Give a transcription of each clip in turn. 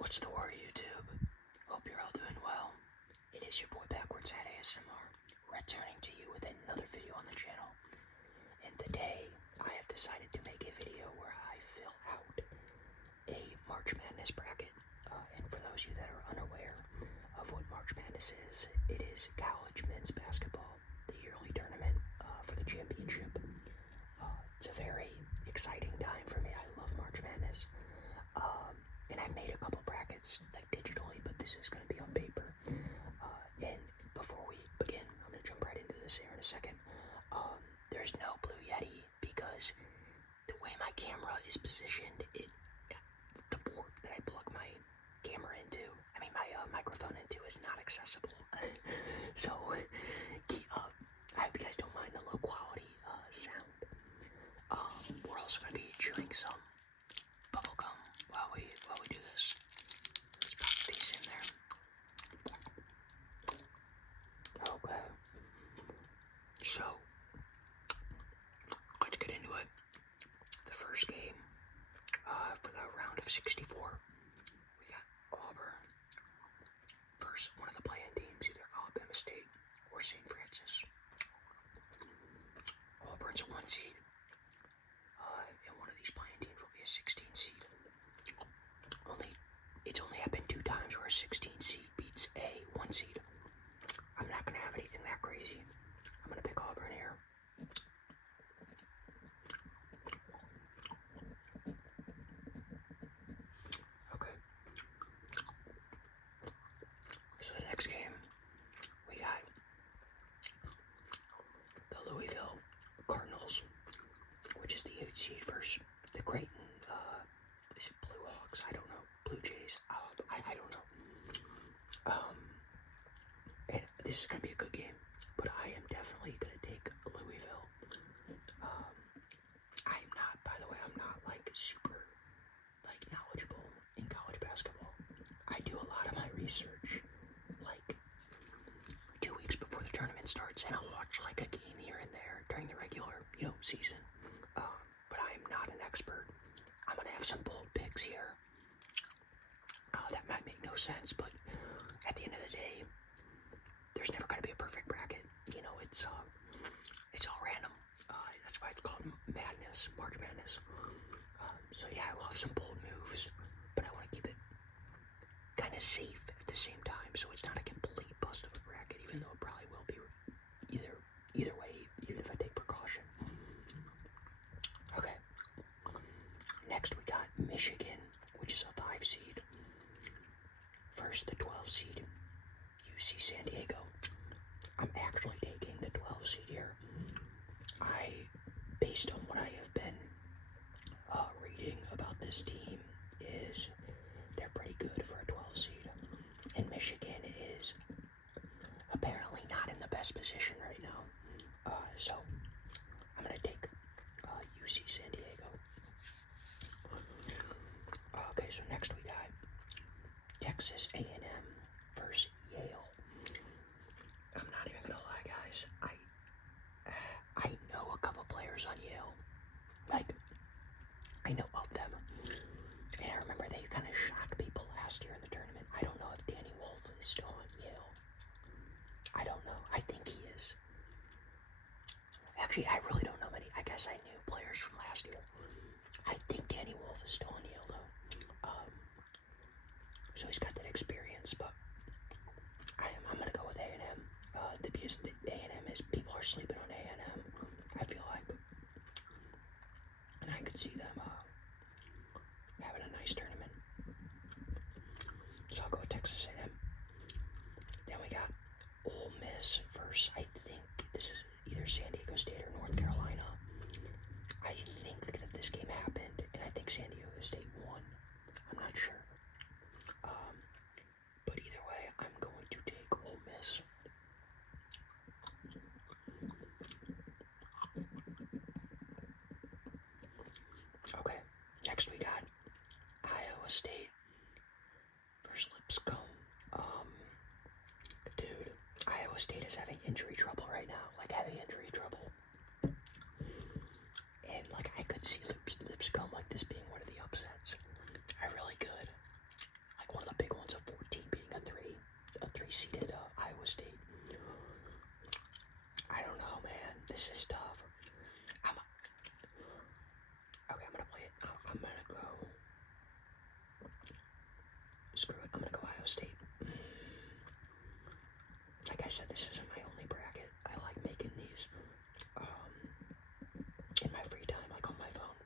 What's the word, YouTube? Hope you're all doing well. It is your boy Backwards at ASMR, returning to you with another video on the channel. And today, I have decided to make a video where I fill out a March Madness bracket. And for those of you that are unaware of what March Madness is, it is college men's basketball, the yearly tournament for the championship. It's a very exciting time for me. I love March Madness. And I made a couple brackets, like digitally, but this is going to be on paper. And before we begin, I'm going to jump right into this here in a second. There's no Blue Yeti because the way my camera is positioned, the port that I plug my camera into, my microphone into, is not accessible. So, I hope you guys don't mind the low quality sound. We're also going to be chewing some bubblegum while we do this. Let's pop these in there. Okay. So, let's get into it. The first game for the round of 64, we got Auburn versus one of the play-in teams, either Alabama State or St. Francis. Auburn's a 1 seed, and one of these play-in teams will be a 16 seed. It's only happened 2 times where a 16 seed beats a 1 seed. I'm not going to have anything that crazy. I'm going to pick Auburn here. Okay. So the next game, we got the Louisville Cardinals, which is the 8 seed versus the Creighton, is it Blue Hawks? I don't know. Blue Jays. I don't know. And this is going to be a good game, but I am definitely going to take Louisville. I'm not super knowledgeable in college basketball. I do a lot of my research 2 weeks before the tournament starts, and I'll watch a game here and there during the regular season. But I am not an expert. I'm going to have some bold picks here. That might make no sense, but at the end of the day, there's never going to be a perfect bracket. It's all random. That's why it's called Madness, March Madness. So yeah, I will have some bold moves, but I want to keep it kind of safe at the same time, so it's not a complete bust of a bracket, even though it probably will be either way, even if I take precaution. Okay. Next we got Michigan, which is a 5 seed, versus the 12 seed, UC San Diego. I'm actually taking the 12 seed here. Based on what I have been reading about this team, is they're pretty good for a 12 seed. And Michigan is apparently not in the best position right now. So I'm going to take UC San Diego. Okay, so next we got Texas A&M versus Yale. I'm not even gonna lie, guys. I know a couple players on Yale. I know of them. And I remember they kind of shocked people last year in the tournament. I don't know if Danny Wolf is still on Yale. I don't know. I think he is. Actually, I really don't know many. I guess I knew players from last year. I think Danny Wolf is still on Yale, though. So he's got that experience, but I'm going to go with A&M. The beauty of A&M is people are sleeping on A&M, I feel like. And I could see them having a nice tournament. So I'll go with Texas A&M. Then we got Ole Miss versus, I think this is either San Diego State or North Carolina. I think that this game happened, and I think San Diego State won. I'm not sure. But either way, I'm going to take Ole Miss. Okay, next we got Iowa State versus Lipscomb. Dude, Iowa State is having injury trouble right now, heavy injury trouble. And I could see Lipscomb this being one of the upsets. I really could. Screw it. I'm gonna go Iowa State. Like I said, this isn't my only bracket. I like making these in my free time, like on my phone.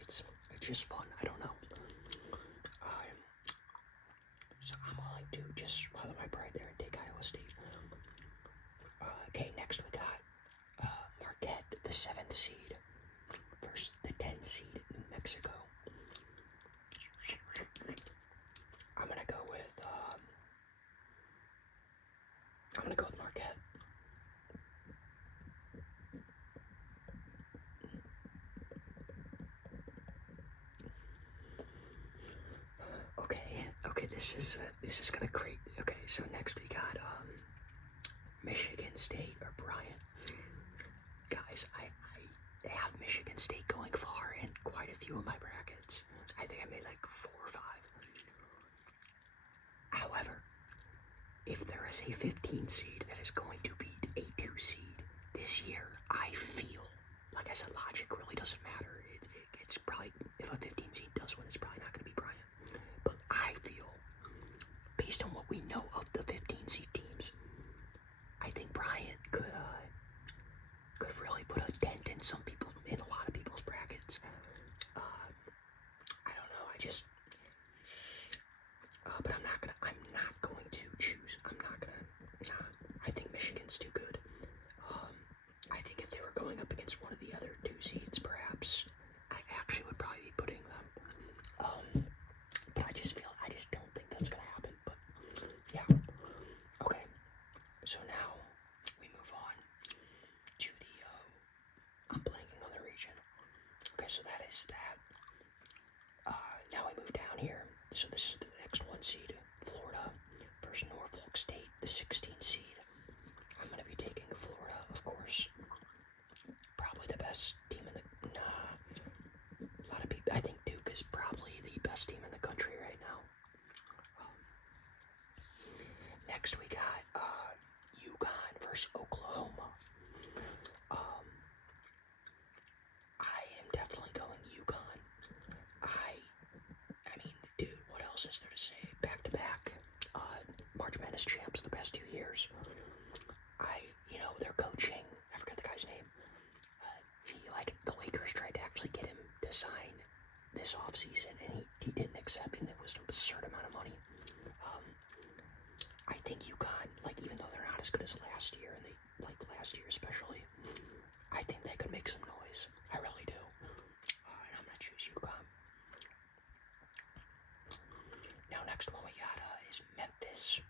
It's just fun. I don't know. So I'm willing to just swallow my pride there and take Iowa State. Okay, next we got Marquette, the 7th seed, versus the 10th seed, New Mexico. I'm gonna go with Marquette. Okay, this is gonna create. Okay, so next we got Michigan State or Bryant. Guys, I have Michigan State going far in quite a few of my brackets. I think I made like 4 or 5. However, if there is a 15 seed that is going to beat a 2 seed this year, I feel, like I said, logic really doesn't matter. It's probably, if a 15 seed does win, it's probably not going to be Bryant. But I feel, based on what we know of the 15 seed teams, I think Bryant could really put a dent in a lot of people's brackets. I don't know. But I'm not going to choose. I think Michigan's too good. I think if they were going up against one of the other 2 seeds, perhaps I actually would probably be putting them. But I just don't think that's gonna happen. But yeah. Okay. So now we move on to the. I'm blanking on the region. Okay, so that is that. Now we move down here. So this is the next 1 seed, Florida versus Norfolk State, the 16th seed. I'm going to be taking Florida, of course. Probably the best team in the... a lot of people... I think Duke is probably the best team in the country right now. Next we got UConn versus Oklahoma. I am definitely going UConn. I mean, dude, what else is there to say? Back-to-back March Madness champs the past 2 years. Their coaching, I forgot the guy's name. The Lakers tried to actually get him to sign this offseason, and he didn't accept, and it was an absurd amount of money. I think UConn, even though they're not as good as last year, and last year especially, I think they could make some noise. I really do. And I'm going to choose UConn. Now, next one we got is Memphis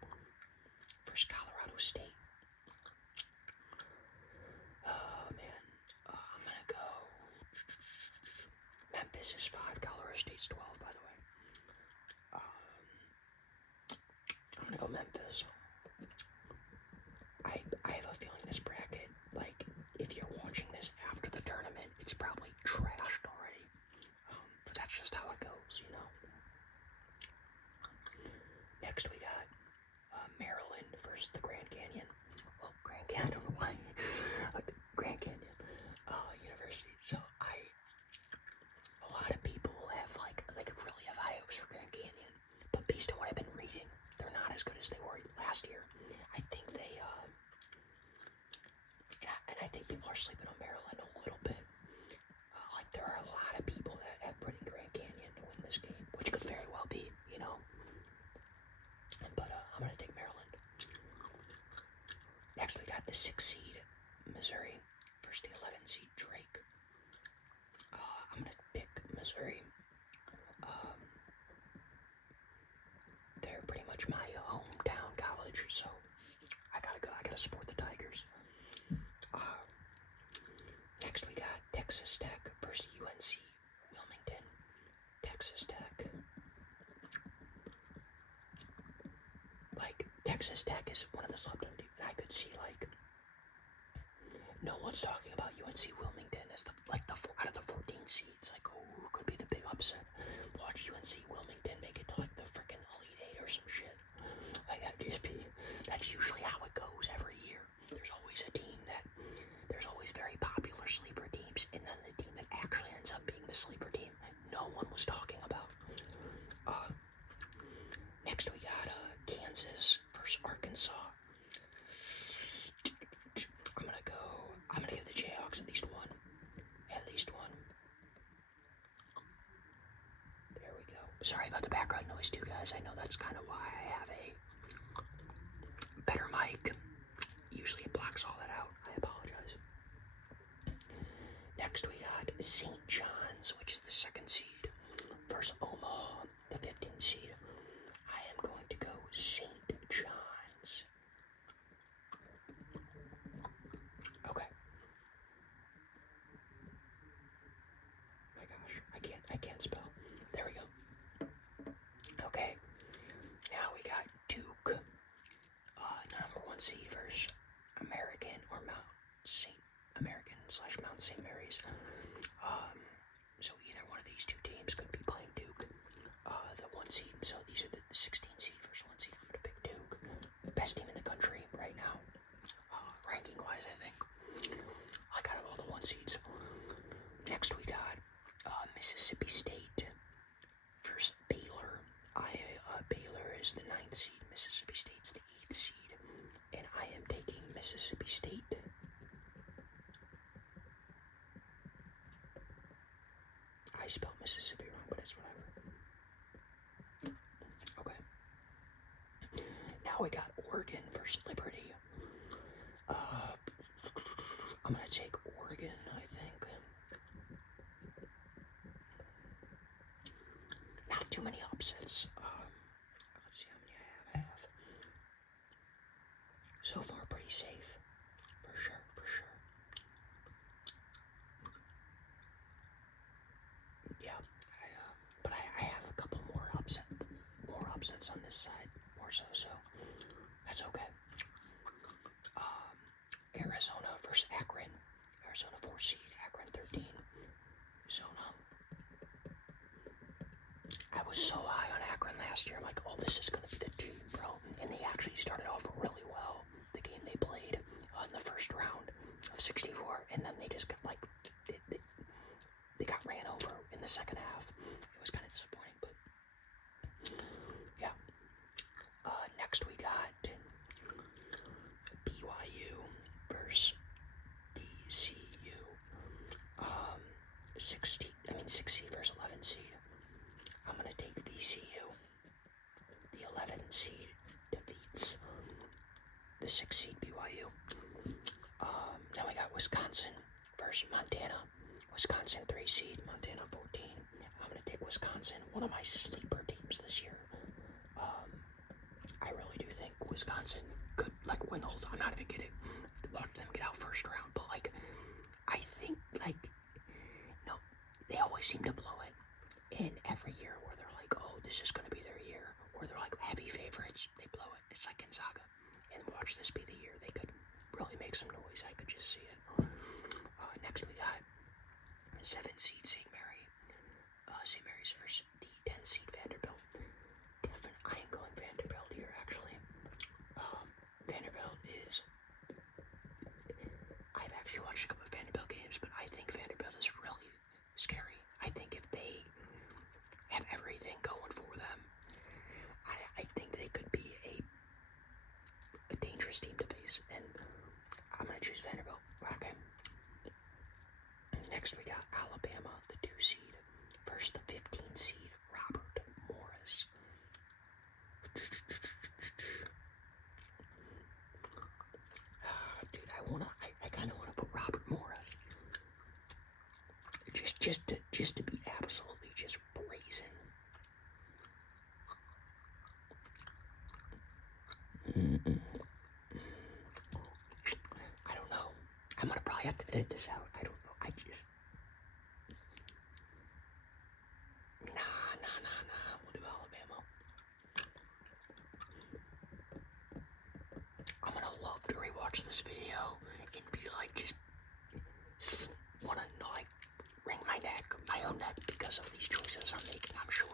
versus Colorado State. Oh, man. I'm going to go... Memphis is 5, Colorado State's 12, by the way. I'm going to go Memphis. I have a feeling this bracket, if you're watching this after the tournament, it's probably trashed already. But that's just how it goes, Next we got Maryland versus the Grand Canyon. Well, Grand Canyon, I don't know why. The Grand Canyon University. So a lot of people have really have high hopes for Grand Canyon. But based on what I've been reading, they're not as good as they were last year. I think they, and I think people are sleeping on Maryland a little bit. There are a lot of people that have put in Grand Canyon to win this game, which could very well be, But I'm going to take Maryland. Next, we got the 6th seed, Missouri, versus the 11th seed, Drake. I'm going to pick Missouri. They're pretty much my hometown college, so I gotta support the Tigers. Next we got Texas Tech versus UNC Wilmington. Texas Tech. Texas Tech is one of the slept on teams, and I could see no one's talking about UNC Wilmington as the out of the 14 seeds. Who could be the big upset? Watch UNC Wilmington make it to the freaking Elite Eight or some shit. That's usually how it goes every year. There's always very popular sleeper teams, and then the team that actually ends up being the sleeper team no one was talking about. Next we got Kansas versus Arkansas. I'm gonna give the Jayhawks at least one. At least one. There we go. Sorry about the background noise too, guys. I know that's kind of why I have a better mic. Usually it blocks all that out. I apologize. Next we got St. John's, which is the 2nd seed, versus Omaha, the 15th seed. I am going to go St. John's. Okay. My gosh, I can't spell. There we go. Okay. Now we got Duke, number 1 seed versus American or Mount St. Mary's. So either one of these two teams could be playing Duke. The 1 seed, so these are the 16 seed versus 1 seed. I'm gonna pick Duke. Best team in the country right now. Ranking wise, I think. Like out of all the 1 seeds. Next we got Mississippi State versus Baylor. Baylor is the 9th seed. Mississippi State's the 8th seed. And I am taking Mississippi State. I spelled Mississippi wrong, but it's whatever. Okay. Now we got Oregon versus Liberty. I'm gonna take Oregon, I think. Not too many upsets. Let's see how many I have. So far, pretty safe. For sure. Yeah, but I have a couple more upsets on this side, more so that's okay. Arizona versus Akron. Arizona 4 seed, Akron 13. Zona. I was so high on Akron last year. I'm like, oh, this is gonna be the team, bro. And they actually started off really well. The game they played in the first round of 64, and then they just got like they got ran over in the second half. It was kind of disappointing, but yeah. Next we got BYU versus VCU. 6 seed versus 11 seed. I'm gonna take VCU. The 11 seed defeats the 6 seed BYU. Then we got Wisconsin versus Montana. Wisconsin 3 seed, Montana 14. I'm gonna take Wisconsin, one of my sleeper teams this year. I really do think Wisconsin could win the whole time. I'm not even kidding. Watch them get out first round, but I think no, they always seem to blow it. And every year where they're like, oh, this is gonna be their year, or they're like heavy favorites, they blow it. It's like Gonzaga. And watch this be the year they could really make some noise. I could just see it. Next we got 7 seed St. Mary's versus the 10 seed Vanderbilt. I am going Vanderbilt here, actually. Vanderbilt is... I've actually watched a couple of Vanderbilt games, but I think Vanderbilt is really scary. I think if they have everything going for them, I think they could be a dangerous team to face, and I'm going to choose Vanderbilt. Okay. Next we got Alabama, the 2 seed, versus the 15 seed Robert Morris. Dude, I kind of want to put Robert Morris. Just to be absolutely just brazen. I don't know. I'm gonna probably have to edit this out. I don't know. Nah. We'll do Alabama. I'm gonna love to rewatch this video and be like, just wanna wring my own neck because of these choices I'm making, I'm sure.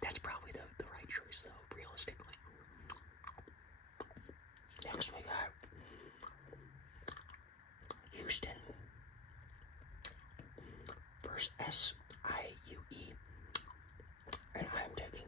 That's probably the right choice though, realistically. Next we got Houston versus SIUE, and I'm taking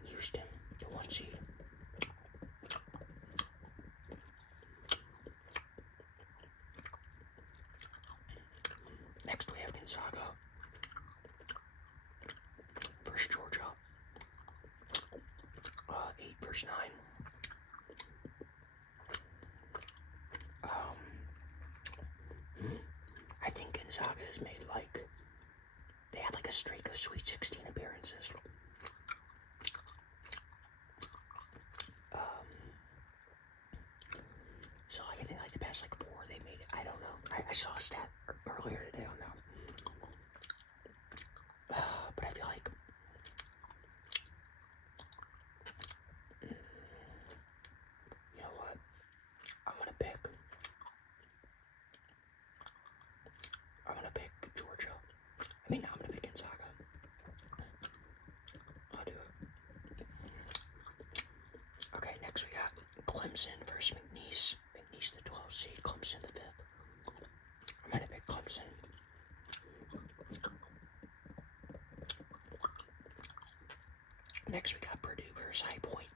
of Sweet 16 appearances. So I think like the past like 4 they made it. I don't know. I saw a stat earlier today on that. But I feel like you know what? I'm gonna pick Georgia. I'm gonna pick Gonzaga. I'll do it. Okay, next we got Clemson versus McNeese. McNeese the 12th seed, Clemson the 5th. I'm gonna pick Clemson. Next we got Purdue versus High Point.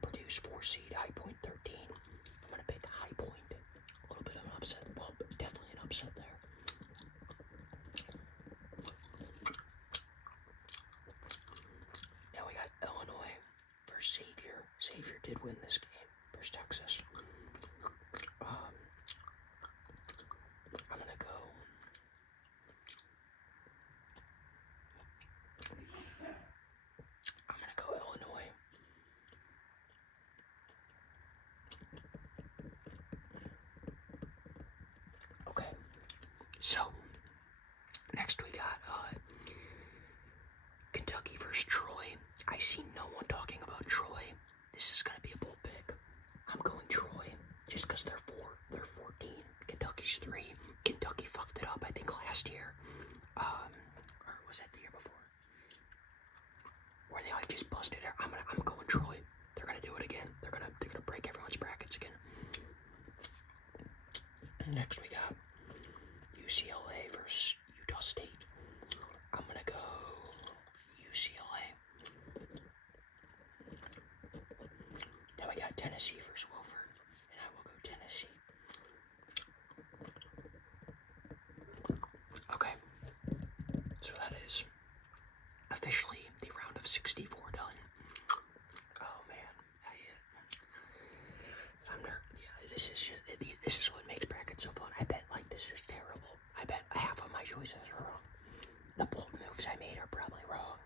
Purdue's 4 seed, High Point 13. I'm gonna pick High Point. A little bit of an upset. Well, definitely an upset there. Now we got Illinois versus Xavier. Xavier did win this game versus Texas. I'm gonna go. Illinois. Okay. So next we got Kentucky versus Troy. I see no one talking about Troy. This is gonna be a bold pick. I'm going Troy just because they're 14. Kentucky's 3. Kentucky fucked it up, I think, last year. Or was that the year before? Where they like just busted it. I'm going Troy. They're gonna do it again. They're gonna break everyone's brackets again. Next we got UCLA versus Utah State. I'm gonna go UCLA. Then we got Tennessee versus Wofford, and I will go Tennessee. Okay, so that is officially the round of 64 done. Oh man, I'm nervous. Yeah, this is what makes brackets so fun. I bet like this is terrible. I bet half of my choices are wrong. The bold moves I made are probably wrong,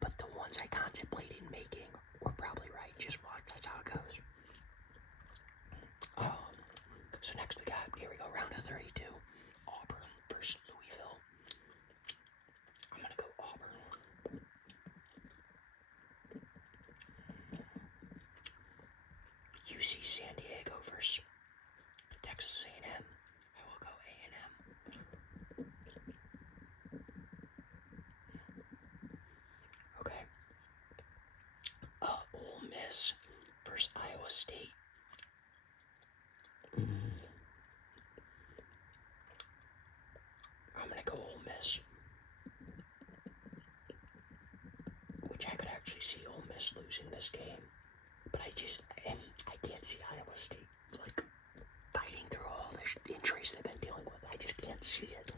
but the ones I contemplated making were probably right. Just watch, that's how it goes. So next we got, here we go, round of 32. Auburn versus Louisville. I'm gonna go Auburn. UC San Diego versus Texas A&M. I will go A&M. Okay. Ole Miss versus Iowa State. I'm gonna go Ole Miss. Which I could actually see Ole Miss losing this game. But I can't see Iowa State, like, fighting through all the injuries they've been dealing with. I just can't see it.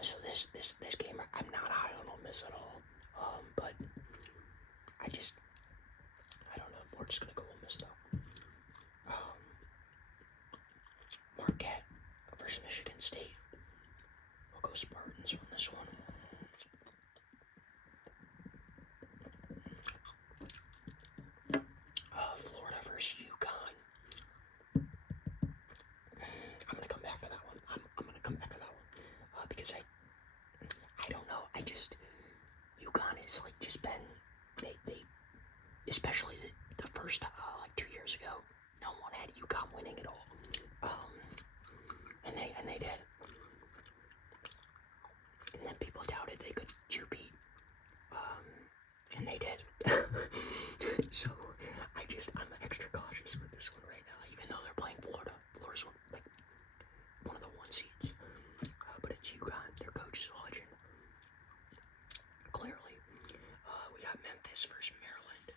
So this game, I'm not high on Ole Miss at all. But I don't know. We're just gonna go Ole Miss though. Marquette versus Michigan State. We'll go Spartans on this one. Florida versus UConn. I'm gonna come back to that one. I'm gonna come back to that one because I don't know. UConn has like just been they especially the first like 2 years ago. No one had UConn winning at all. And they did. And then people doubted they could two-peat. And they did. So I'm extra cautious with this one right now, even though they're playing Florida. Florida's one of the 1 seeds. But it's UConn. Their coach is a legend. Clearly. We got Memphis versus Maryland.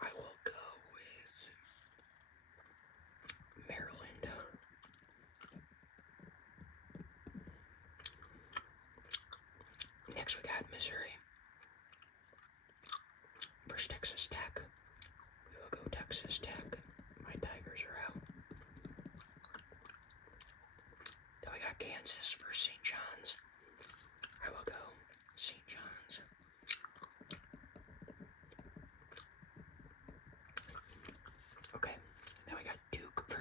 I will go with Maryland. Next we got Missouri versus Texas Tech. We will go Texas Tech. My Tigers are out. Then we got Kansas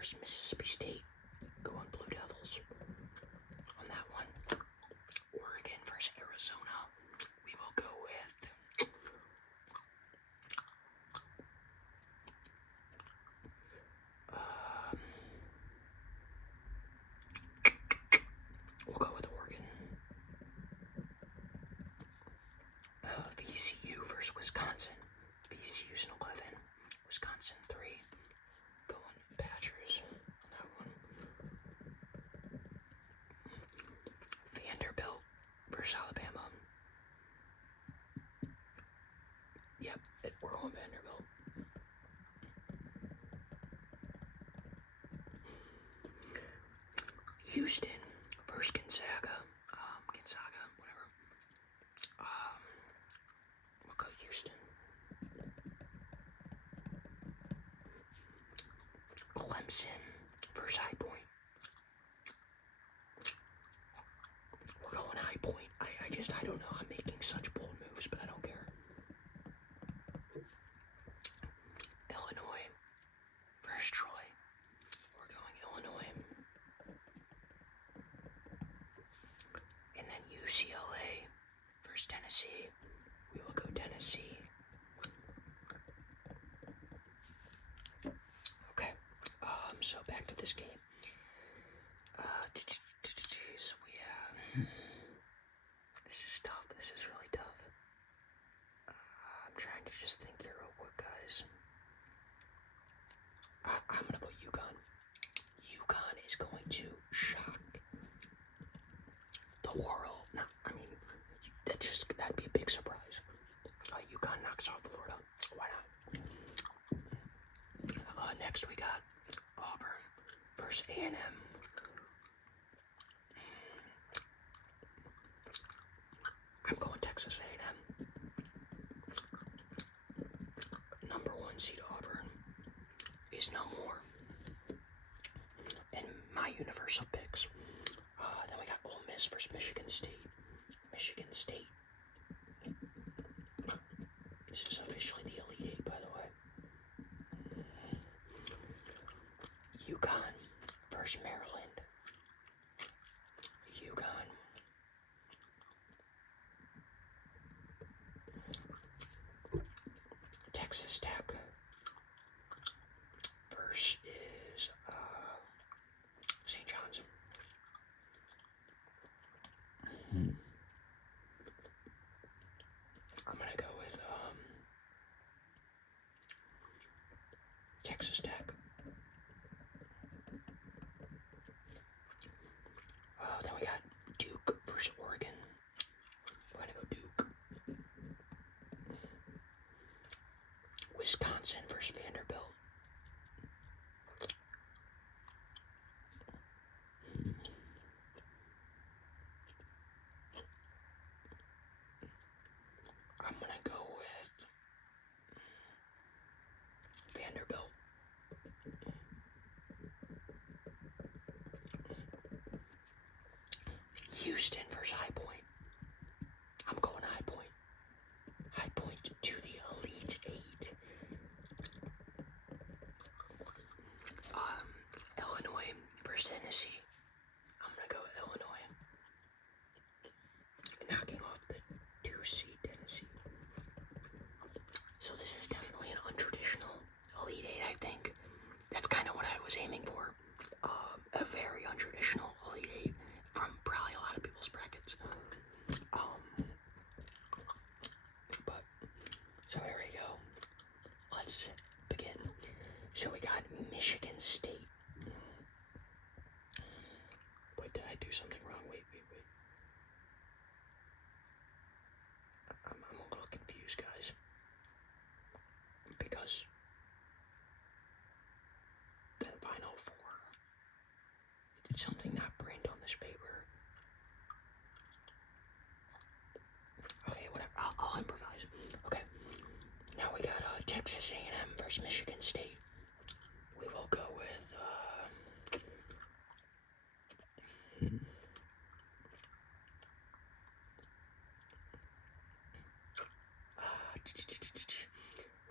versus Mississippi State. Going Blue Devils on that one. Oregon versus Arizona. We will go with we'll go with Oregon. VCU versus Wisconsin. VCU's an 11. Wisconsin 3. Going Badgers on that one. Vanderbilt versus Alabama. Yep, we're on Vanderbilt. Houston versus Gonzaga. Whatever. We'll go Houston. Clemson versus High Point. We're going High Point. I don't know. I'm making such bold moves, but I don't care. Illinois versus Troy. We're going Illinois. And then UCLA versus Tennessee. We will go Tennessee. Okay. So back to this game. So we have... This is tough. This is really tough. I'm trying to just think here real quick, guys. I'm gonna put UConn. UConn is going to shock the world. No, I mean, that'd be a big surprise. UConn knocks off Florida. Why not? Next we got Auburn versus A&M. I'm going Texas A&M. Number 1 seed Auburn is no more. And my universal picks. Then we got Ole Miss versus Michigan State. Michigan State. This is officially the Elite Eight, by the way. UConn versus Maryland. UConn. Texas Tech versus St. John's. I'm gonna go with Texas Tech. Then we got Duke versus Oregon. We're gonna go Duke. Wisconsin versus Vanderbilt. I'm gonna go with Vanderbilt. Houston versus High Point. I'm going High Point. High Point to the Elite Eight. Illinois versus Tennessee. I'm gonna go Illinois. Knocking off the 2 seed Tennessee. So this is definitely an untraditional Elite Eight, I think. That's kind of what I was aiming for. A very untraditional Elite Eight from probably a lot of people's brackets. But, so here we go. Let's begin. So we got Michigan State. Wait, did I do something wrong? Wait. I'm a little confused, guys. Because then Final Four. Did something not print on this paper? Okay, whatever. I'll improvise. Okay. Now we got Texas A&M versus Michigan State. We will go with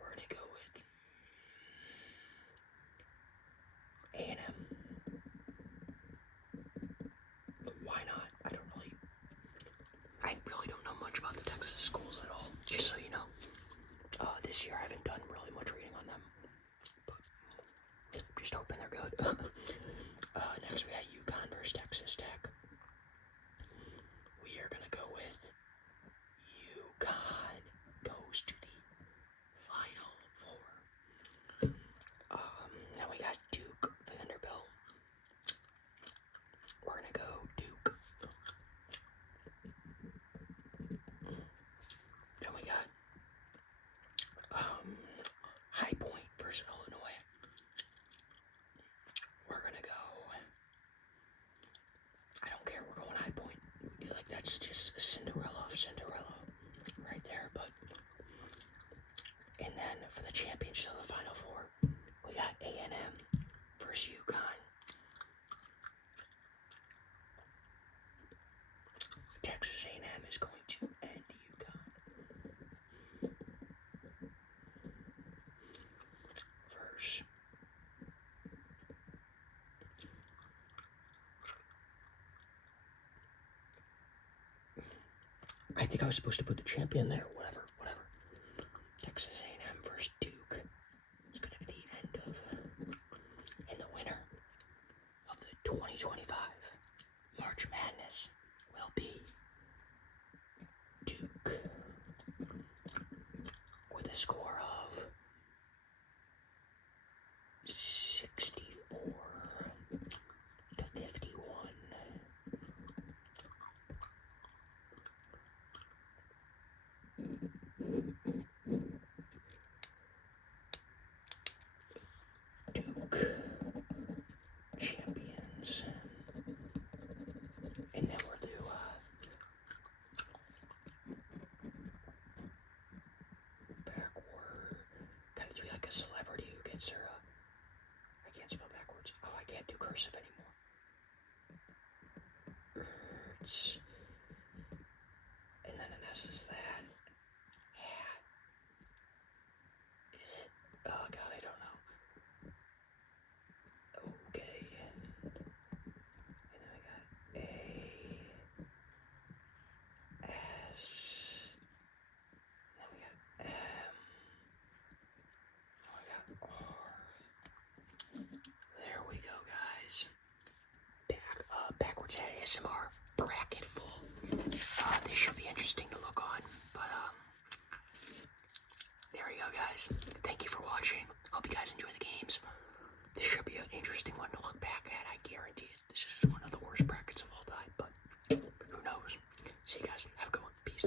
we're gonna go with A&M. I really don't know much about the Texas schools at all, just so you know. This year I haven't done really much reading on them, but just hoping they're good. Next we got UConn versus Texas Tech. We are gonna go with UConn goes to the Final Four. Then we got Duke Vanderbilt. We're gonna go Duke. Then we got High Point versus Illinois. We're gonna go. I don't care. We're going High Point. Like that's just a Cinderella of Cinderella, right there. But and then for the championship of the Final Four, we got A&M versus UConn. Texas A&M is going to end UConn. Verse. I think I was supposed to put the champion there. Whatever. Texas A&M versus Duke. It's going to be the end of. And the winner of the 2025 March Madness will be Duke with a score of 64 to 51. Duke champions. And then we'll do backward. Gotta do like a celebrity who gets her I can't spell backwards. Oh, I can't do cursive anymore. Birds. And then an S is that. Hat. Is it? Oh god, I don't know. Okay. And then we got A, S, and then we got M, and we got R. There we go, guys. Backwards hat ASMR bracket full. This should be interesting to look on, but there we go, guys. Thank you for watching. Hope you guys enjoy the games. This should be an interesting one to look back at, I guarantee it. This is one of the worst brackets of all time, but who knows? See you guys. Have a good one. Peace.